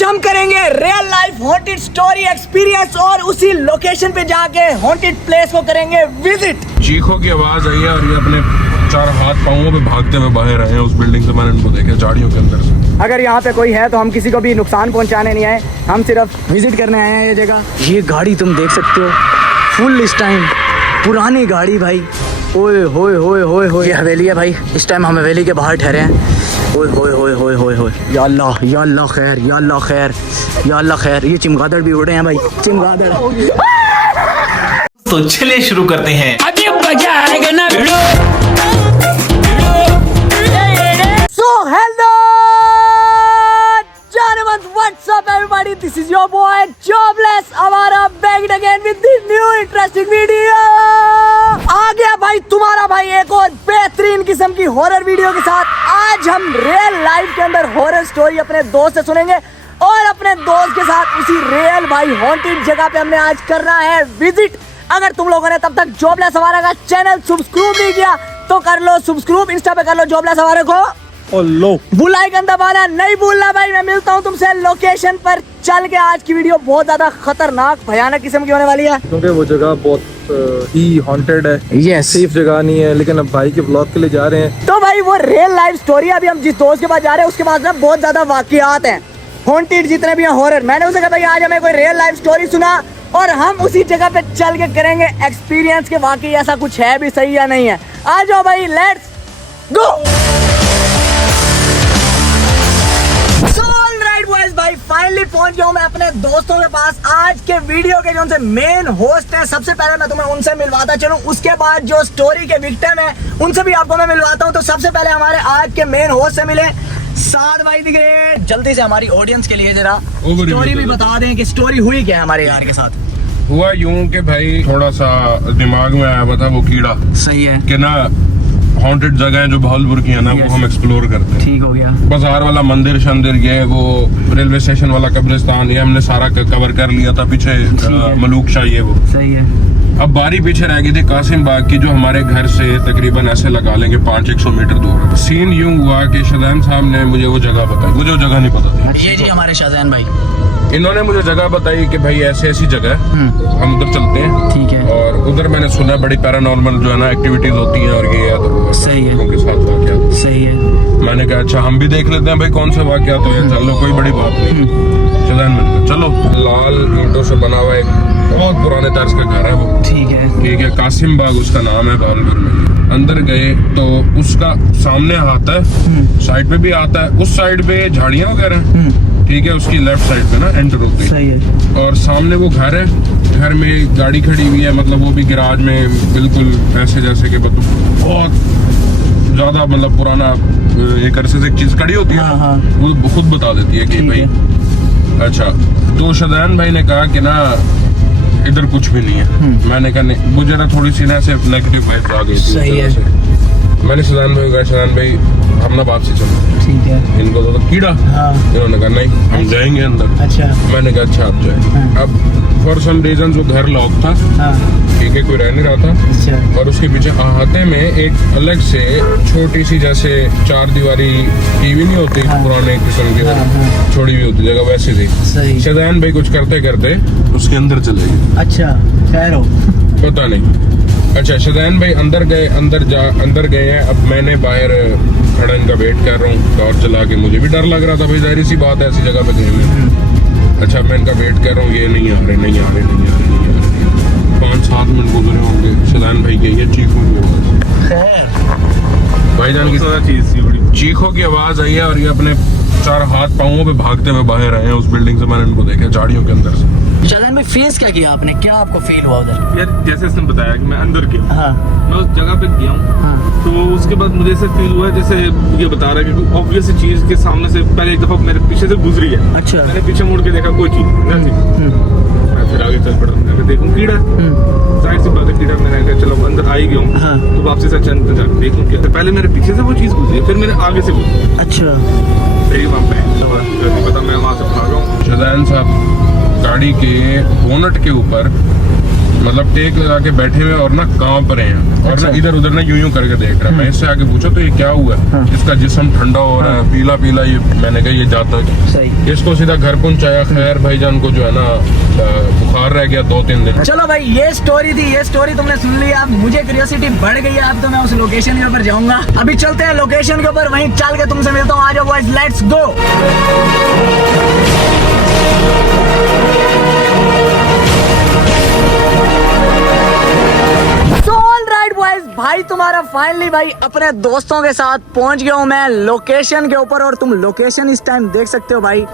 आज हम करेंगे real life haunted story experience और उसी लोकेशन पे जाके हॉन्टेड प्लेस को करेंगे विजिट। चीखों की आवाज आई है और ये अपने चार हाथ पांवों पे भागते हुए बाहर आए हैं उस बिल्डिंग से। मैंने इनको देखा झाड़ियों के अंदर से। अगर यहाँ पे कोई है तो हम किसी को भी नुकसान पहुँचाने नहीं आए, हम सिर्फ विजिट करने आए हैं ये जगह। ये गाड़ी तुम देख सकते हो, फुल इस टाइम पुरानी गाड़ी भाई। ओए होए होए होए होए, ये हवेली है भाई। इस टाइम हम हवेली के बाहर ठहरे हैं। ओए होए होए होए होए होए, या अल्लाह खैर, या अल्लाह खैर, या अल्लाह खैर। ये चिमगादड़ भी उड़े हैं भाई, चिमगादड़। तो चलिए शुरू करते हैं। अभी मजा आएगा ना भिड़ो। So hello gentlemen, what's up everybody? This is your boy Jobless Avara back again with this new interesting video। आ गया भाई तुम्हारा भाई एक और बेहतरीन किस्म की हॉरर वीडियो के साथ। आज हम रियल लाइफ के अंदर हॉरर स्टोरी अपने दोस्त से सुनेंगे और अपने दोस्त के साथ उसी रियल भाई हॉन्टेड जगह पे हमने आज करना है विजिट। अगर तुम लोगों ने तब तक जॉबलेस हमारा का चैनल सब्सक्राइब नहीं किया तो कर लो सब्सक्राइब, इंस्टा पे कर लो जॉबलेस हमारे को। बेल आइकन दबाना नहीं भूलना भाई। मैं मिलता हूँ तुमसे लोकेशन पर चल के। आज की वीडियो बहुत ज्यादा खतरनाक भयानक किस्म की होने वाली है क्योंकि वो जगह बहुत ही हॉन्टेड है। Yes. सेफ जगह नहीं है, लेकिन अब भाई के ब्लॉग के लिए जा रहे हैं। तो भाई वो रियल लाइफ स्टोरी है। अभी हम जिस दोस्त के पास जा रहे हैं उसके पास ना बहुत ज्यादा वाकयात हैं हॉन्टेड जितने भी हैं हॉरर। मैंने उसे कहा भाई आज हमें कोई रियल लाइफ स्टोरी सुना और हम उसी जगह पे चल के करेंगे एक्सपीरियंस के वाकई ऐसा कुछ है भी सही या नहीं है। आ जाओ भाई, लेट्स गो। भाई फाइनली पहुंच गया हूं मैं अपने दोस्तों के पास। आज के वीडियो के जो उनसे मेन होस्ट हैं, सबसे पहले मैं तुम्हें उनसे मिलवाता चलूं, उसके बाद जो स्टोरी के विक्टिम हैं उनसे भी आपको मैं मिलवाता हूं। तो सबसे पहले हमारे आज के मेन होस्ट से मिले साद भाई दिख रहे हैं। जल्दी से हमारी ऑडियंस के लिए जरा स्टोरी भी बता दें कि स्टोरी हुई क्या है हमारे यार के साथ। हुआ यूं कि भाई थोड़ा सा दिमाग में आया था वो कीड़ा। सही है कि ना हॉन्टेड जगह है जो बहालपुर की है ना, वो हम एक्सप्लोर करते हैं। ठीक हो गया। बाजार वाला मंदिर शंदिर, ये वो रेलवे स्टेशन वाला कब्रिस्तान, ये हमने सारा कवर कर लिया था। पीछे मलूक शाह, ये वो सही है। अब बारी पीछे रह गई थी कासिम बाग की, जो हमारे घर से तकरीबन ऐसे लगा लेंगे 500-100 मीटर दूर। सीन यूं हुआ कि शाहजहान साहब ने मुझे वो जगह बताई। मुझे वो जगह नहीं पता थी। ये जी हमारे शाहजहान भाई, इन्होंने मुझे जगह बताई कि भाई ऐसी ऐसी जगह है, हम उधर चलते हैं। ठीक है। और उधर मैंने सुना बड़ी पैरानॉर्मल जो है ना एक्टिविटीज होती हैं और ये है तो सही है। उनके साथ वाकया। सही है। मैंने कहा अच्छा हम भी देख लेते हैं भाई कौन से वाकया तो है। चलो कोई बड़ी बात नहीं। शाहजहान मैंने कहा चलो। लाल ईंटों से बना हुआ एक बहुत पुराने तर्ज का घर है वो। ठीक है। ठीक है, कासिम बाग उसका नाम है बहालपुर में। अंदर गए तो उसका सामने आता है, साइड पे भी आता है, उस साइड पे झाड़ियाँ वगैरह। ठीक है, उसकी लेफ्ट साइड पे ना एंटर होती है। सही है। और सामने वो घर है, घर में गाड़ी खड़ी हुई है, मतलब वो भी गैराज में बिल्कुल ऐसे जैसे कि बहुत ज्यादा मतलब पुराना एक अरसे से एक चीज खड़ी होती है। हाँ। वो खुद बता देती है कि भाई अच्छा। तो शाहजहान भाई ने कहा कि ना इधर कुछ भी नहीं है। मैंने कहा नहीं, मुझे ना थोड़ी सी ना ऐसे नेगेटिव वाइब्स आ गई थी। सही है। मैंने शाहजहान भाई कहा शाहजहान भाई हम ना वापसी चलो। ठीक है। इनको तो कीड़ा। हाँ। इन्होंने कहा नहीं हम जाएंगे अंदर। अच्छा। मैंने कहा अच्छा आप जाए। हाँ। अब फॉर सम रीजन वो घर लॉक था। हाँ। ठीक है, कोई रह नहीं रहा था। अच्छा। और उसके पीछे अहाते में एक अलग से छोटी सी जैसे 4 दीवारी टीवी नहीं होती। हाँ। पुराने किस्म की। हाँ। छोड़ी हुई होती जगह वैसी थी। सही। शाहजहान भाई कुछ करते करते उसके अंदर चले गए। अच्छा ठहरो। पता नहीं। अच्छा शाहजहान भाई अंदर गए हैं। अब मैंने बाहर खड़ा इनका वेट कर रहा हूँ टॉर्च चला के। मुझे भी डर लग रहा था भाई, जाहिर सी बात है ऐसी जगह पे गए हुए। अच्छा मैं इनका वेट कर रहा हूँ, ये नहीं आ रहे 5-7 मिनट गुजरे होंगे। शाहजहान भाई गई है चीखों की आवाज। भाईजान की चीखों की आवाज आई है और ये अपने 4 हाथ पांवों पे भागते हुए बाहर आए हैं उस बिल्डिंग से। मैंने इनको देखा झाड़ियों के अंदर से। शाहजहान भाई फेस क्या किया आपने, क्या आपको फील हुआ उधर? यार जैसे इसने बताया कि मैं अंदर गया, हाँ। मैं उस जगह पे गया हूँ। हाँ। तो उसके बाद मुझे ऐसे फील हुआ जैसे ये बता रहा है कि ऑब्वियस चीज के सामने से पहले एक दफा मेरे पीछे से गुजरी है। अच्छा। मैंने पीछे मुड़ के देखा कोई चीज नहीं थी। मैं फिर आगे चल पड़ा। मैं देखूं कीड़ा, साइड से बात कीड़ा। मैंने कहा चलो अंदर आ ही गया हूँ। हाँ। तो वापसी से चंद जाकर देखूं क्या। तो पहले मेरे पीछे से वो चीज गुजरी, फिर मेरे आगे से गुजरी। अच्छा। फिर वहाँ पे पता मैं वहाँ से भागा हूँ। शाहजहान साहब गाड़ी के बोनट के ऊपर मतलब टेक लगा के बैठे हुए और ना कांप रहे हैं और अच्छा। ना इधर उधर ना यूं करके देख रहे हैं। मैं इससे आगे पूछा तो ये क्या हुआ है? हाँ। इसका जिस्म ठंडा हो रहा है, पीला पीला। ये मैंने कहा ये जाता है। सही। इसको सीधा घर पहुंचाया। खैर भाईजान को जो है ना बुखार रह गया 2-3 दिन। चलो भाई, ये स्टोरी थी, ये स्टोरी तुमने सुन ली। अब मुझे क्यूरियोसिटी बढ़ गई है, अब तो मैं उस लोकेशन के ऊपर जाऊंगा। अभी चलते हैं लोकेशन के ऊपर, वहीं चल के तुमसे मिलता हूँ। आ जाओ boys, let's go. Alright boys, भाई तुम्हारा फाइनली भाई अपने दोस्तों के साथ पहुंच गया हूं मैं लोकेशन के ऊपर। और तुम लोकेशन इस टाइम देख सकते हो भाई।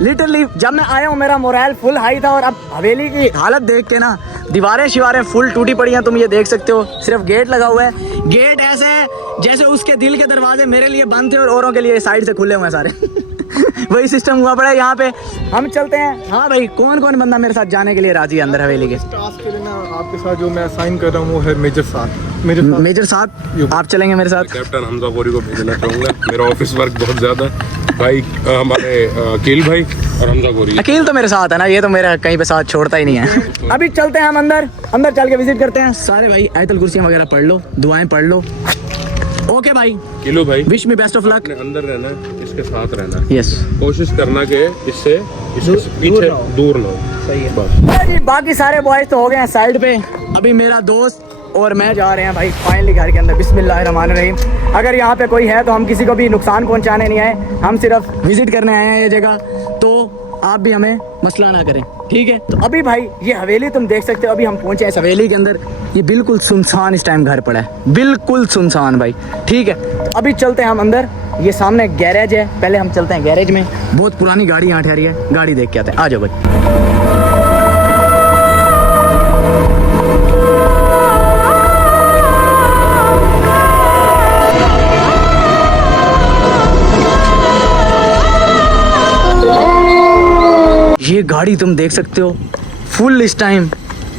लिटरली जब मैं आया हूं मेरा मोरल फुल हाई था, और अब हवेली की हालत देख के ना दीवारें शिवारें फुल टूटी पड़ी हैं। तुम ये देख सकते हो, सिर्फ गेट लगा हुआ है। गेट ऐसे है जैसे उसके दिल के दरवाजे मेरे लिए बंद थे और औरों के लिए साइड से खुले हुए हैं सारे। वही सिस्टम हुआ पड़ा है यहाँ पे। हम चलते हैं। हाँ भाई, कौन कौन बंदा मेरे साथ जाने के लिए राजी है अंदर हवेली के? टास्क के लिए ना आपके साथ जो मैं साइन कर रहा हूँ वो है मेजर साथ। मेजर साथ आप चलेंगे मेरे साथ? कैप्टन हमजा गोरी को भेजना चाहूंगा। मेरा ऑफिस वर्क बहुत ज्यादा है भाई। हमारे अकील भाई और हमजा गोरी। अकील तो मेरे साथ है ना, ये तो मेरा कहीं पे साथ छोड़ता ही नहीं है। अभी चलते हैं हम अंदर, अंदर चल के विजिट करते हैं। सारे भाई आयतल कुर्सियां वगैरह पढ़ लो, दुआएं पढ़ लो। ओके भाई, किलो भाई, wish me best of luck. अपने अंदर रहना है, इसके साथ रहना है। यस, कोशिश करना कि इससे पीछे दूर ना हो। सही है बस। बाकी सारे बॉयज तो हो गए हैं साइड पे। अभी मेरा दोस्त और मैं जा रहे हैं भाई फाइनली घर के अंदर। बिस्मिल्लाहिर्रहमानिर्रहीम। अगर यहाँ पे कोई है तो हम किसी को भी नुकसान पहुँचाने नहीं आए, हम सिर्फ विजिट करने आए हैं ये जगह। तो आप भी हमें मसला ना करें, ठीक है? तो अभी भाई ये हवेली तुम देख सकते हो। अभी हम पहुंचे इस हवेली के अंदर। ये बिल्कुल सुनसान इस टाइम घर पड़ा है, बिल्कुल सुनसान भाई, ठीक है? तो अभी चलते हैं हम अंदर। ये सामने गैरेज है, पहले हम चलते हैं गैरेज में। बहुत पुरानी गाड़ी यहाँ ठहरी है, गाड़ी देख के आते हैं। आ जाओ भाई। ये गाड़ी तुम देख सकते हो, फुल इस टाइम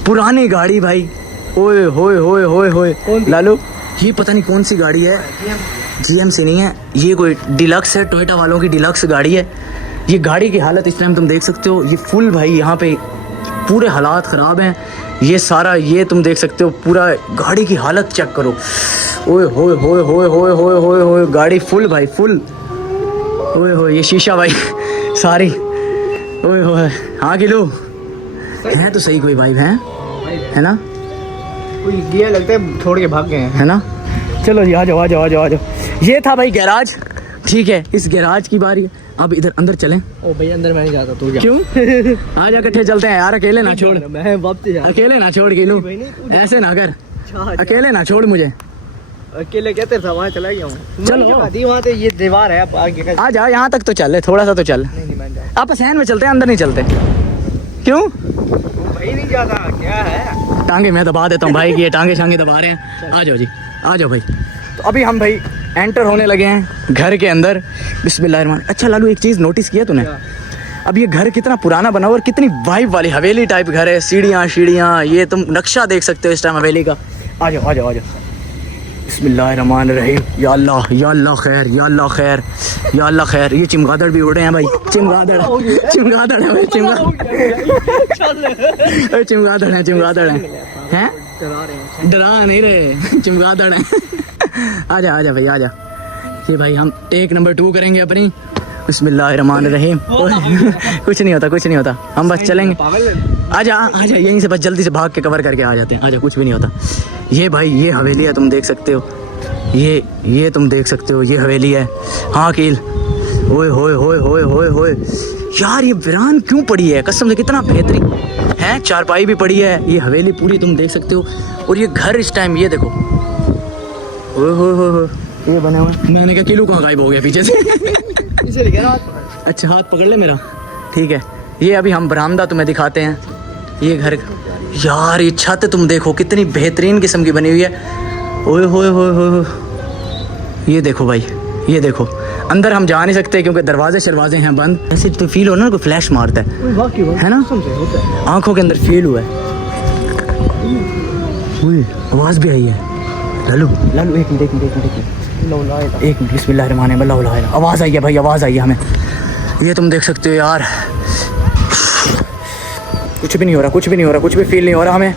पुरानी गाड़ी भाई। ओए होए होए होए होए लालू, ये पता नहीं कौन सी गाड़ी है। GMC नहीं है, ये कोई डिलक्स है, टोयोटा वालों की डिलक्स गाड़ी है। ये गाड़ी की हालत इस टाइम तुम देख सकते हो। ये फुल भाई यहाँ पे पूरे हालात ख़राब हैं। ये सारा ये तुम देख सकते हो, पूरा गाड़ी की हालत चेक करो। ओए होए होए होए होए होए होए होए, गाड़ी फुल भाई फुल। ओए होए, ये शीशा भाई सारी। ओए होए, हाँ किलो है तो सही, कोई वाइब है ना? कोई गियर लगता है छोड़ के भाग गए हैं, है ना? चलो जी, आ जाओ आ जाओ आ जाओ आ जाओ। ये था भाई गैराज, ठीक है? इस गैराज की बारी है। अब इधर अंदर चलें। ओ भाई अंदर मैं नहीं जाता, तू जा। क्यों? आ जा, इकट्ठे चलते हैं यार। अकेले ना छोड़, मैं वापस जा। अकेले ना छोड़ किलो, ऐसे ना कर, अकेले ना छोड़ मुझे। अकेले कहते था वहाँ चला गया हूँ। चलो वहाँ तो ये दीवार है, आगे का। आ जा, यहाँ तक तो चल, थोड़ा सा तो चल। नहीं मैं जा। आप सहन में चलते हैं, अंदर नहीं चलते। क्यों? भाई नहीं जाता, क्या है? टांगे मैं दबा देता हूँ भाई की, ये टांगे शांगे दबा रहे हैं। आ जाओ जी, आ जाओ भाई। तो अभी हम भाई एंटर होने लगे हैं घर के अंदर। बिस्मिल्लाहिर्रहमान। अच्छा लालू, एक चीज़ नोटिस किया तूने? अब ये घर कितना पुराना बना हुआ और कितनी वाइब वाली हवेली टाइप घर है। सीढ़ियाँ शीढ़ियाँ, ये तुम नक्शा देख सकते हो इस टाइम हवेली का। आ जाओ आ जाओ आ जाओ। बिस्मिल्लाहिर्रहमानिर्रहीम। या अल्लाह खैर, या अल्लाह खैर, या अल्लाह खैर। ये चिमगादड़ भी उड़े हैं भाई, चिमगादड़ चिमगादड़ है भाई, चिमगादड़ है, चिमगादड़ है। डरा नहीं रहे, चिमगादड़ है। आ जा भाई आ जा। ये भाई हम टेक नंबर 2 करेंगे अपनी। बिस्मिल्लाहिर्रहमानिर्रहीम। कुछ नहीं होता, कुछ नहीं होता, हम बस चलेंगे। आजा आजा, यहीं से बस जल्दी से भाग के कवर करके आ जाते हैं। आजा, कुछ भी नहीं होता। ये भाई ये हवेली है, तुम देख सकते हो। ये तुम देख सकते हो, ये हवेली है। हाँ कील। ओए होए होए होए होए होए यार, ये वीरान क्यों पड़ी है? कसम से कितना बेहतरीन है। चारपाई भी पड़ी है, ये हवेली पूरी तुम देख सकते हो। और ये घर इस टाइम ये देखो, ओए होए होए, ये बने हुए। मैंने कहा किलो कहाँ गायब हो गया पीछे से। अच्छा हाथ पकड़ ले मेरा, ठीक है? ये अभी हम बरामदा तुम्हें दिखाते हैं। ये घर यार, ये छत तुम देखो कितनी बेहतरीन किस्म की बनी हुई है। ओए होए होए होए, ये देखो भाई, ये देखो। अंदर हम जा नहीं सकते क्योंकि दरवाजे शरवाजे हैं बंद। ऐसे तो फील हो ना, कोई फ्लैश मारता है ना, आंखों के अंदर फील हुआ है। आवाज़ भी आई है। लालू लालू, एक मिनट एक मिनट। बिस्मिल्लाहिर्रहमानिर्रहीम। आवाज़ आई है भाई, आवाज़ आई है हमें। ये तुम देख सकते हो यार, कुछ भी नहीं हो रहा, कुछ भी नहीं हो रहा, कुछ भी फील नहीं हो रहा हमें।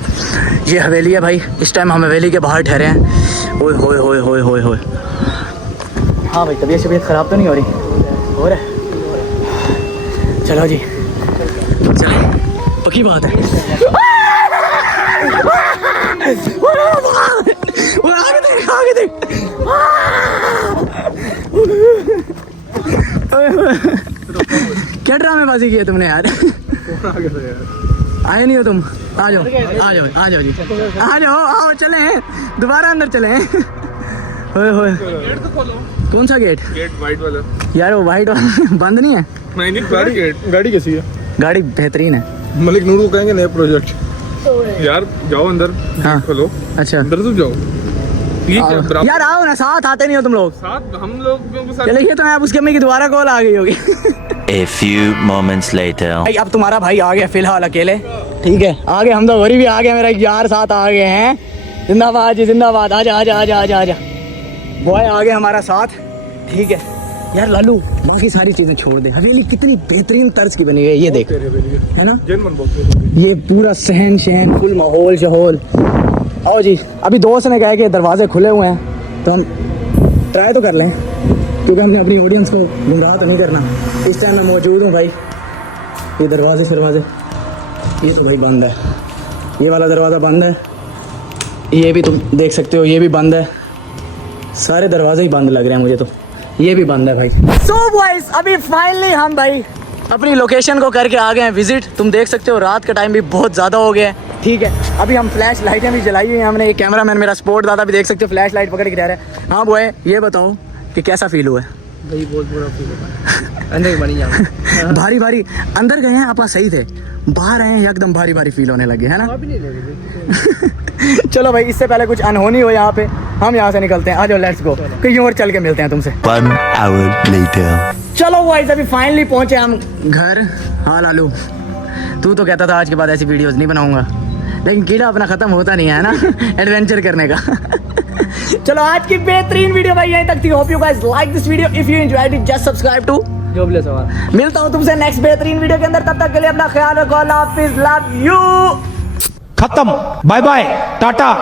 ये हवेली है भाई, इस टाइम हम हवेली के बाहर ठहरे हैं। ओए होए होए होए होए होए। हाँ भाई, तबीयत ख़राब तो नहीं हो रही? हो रहा है। चलो जी, चलो, पक्की बात है। वो आगे देख, आगे देख। क्या ड्रामेबाजी की है तुमने यार? आए नहीं हो तुम? आ जाओ, आ जाओ, आ जाओ जी, आ जाओ, आओ, चले दोबारा अंदर चले। होए होए, गेट तो खोलो। कौन सा गेट? गेट वाइट वाला। यार वो वाइट वाला बंद नहीं है। नहीं गाड़ी गेट। गाड़ी कैसी है? गाड़ी बेहतरीन है। मलिक नूर को कहेंगे नया प्रोजेक्ट। यार जाओ अंदर, हाँ। गेट खोलो। अच्छा, अंदर तो जाओ। ठीक है बराबर। यार आओ ना, साथ आते नहीं हो तुम लोग? साथ हम लोग के साथ। चलिए, तो आप उसके अम्मी की दोबारा कॉल आ गई होगी। A few moments later. भाई अब तुम्हारा भाई आ गया फिलहाल अकेले, ठीक है? आ गए हम तो, गौरी भी आ गया, मेरा यार साथ आ गए हैं। जिंदाबाद जी, जिंदाबाद। आजा आजा आजा आजा आजा, बॉय आ गए हमारा साथ, ठीक है? यार लालू, बाकी सारी चीजें छोड़ दे, हवेली कितनी बेहतरीन तर्ज की बनी हुई है, ये देख, है ना? जर्मन बहुत। ये पूरा सहन शहन, फुल माहौल शहौल। आओ जी, अभी दोस्त ने कहा कि दरवाजे खुले हुए हैं तो हम ट्राई तो कर लें, क्योंकि हमने अपनी ऑडियंस को गुमराह तो नहीं करना। इस टाइम मैं मौजूद हूँ भाई। ये दरवाजे ये तो भाई बंद है, ये वाला दरवाज़ा बंद है, ये भी तुम देख सकते हो, ये भी बंद है। सारे दरवाजे ही बंद लग रहे हैं मुझे तो, ये भी बंद है भाई। सो बॉयज, अभी फाइनली हम भाई अपनी लोकेशन को करके आ गए हैं विजिट। तुम देख सकते हो रात का टाइम भी बहुत ज़्यादा हो गया है, ठीक है? अभी हम फ्लैश लाइटें भी जलाई हुई हैं हमने। ये कैमरा मैन मेरा स्पोर्ट दादा भी देख सकते हो, फ्लैश लाइट पकड़ के रह रहा है। हाँ बॉय, ये बताओ कि कैसा फील हुआ है? भाई बहुत बुरा फील होता है। अंदर बनी जाओ। भारी भारी अंदर गए हैं आप, सही थे, बाहर आए हैं एकदम भारी भारी फील होने लगे, है ना? चलो भाई, इससे पहले कुछ अनहोनी हो यहाँ पे, हम यहाँ से निकलते हैं। आ जाओ, लेट्स गो, कहीं और चल के मिलते हैं तुमसे। 1 hour later. चलो गाइस, अभी फाइनली पहुंचे हम घर। हाँ लालू, तू तो कहता था आज के बाद ऐसी वीडियोस नहीं बनाऊंगा, लेकिन कीड़ा अपना खत्म होता नहीं है ना एडवेंचर करने का। चलो, आज की बेहतरीन वीडियो भाई यहीं तक थी। Hope you guys like this video. If you enjoyed it, just subscribe to Jobless Awaaz. मिलता हूँ तुमसे नेक्स्ट बेहतरीन वीडियो के अंदर, तब तक के लिए अपना ख्याल रखो। अल्लाह हाफिज, लव यू। खत्म, bye bye, tata,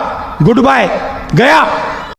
goodbye, गया।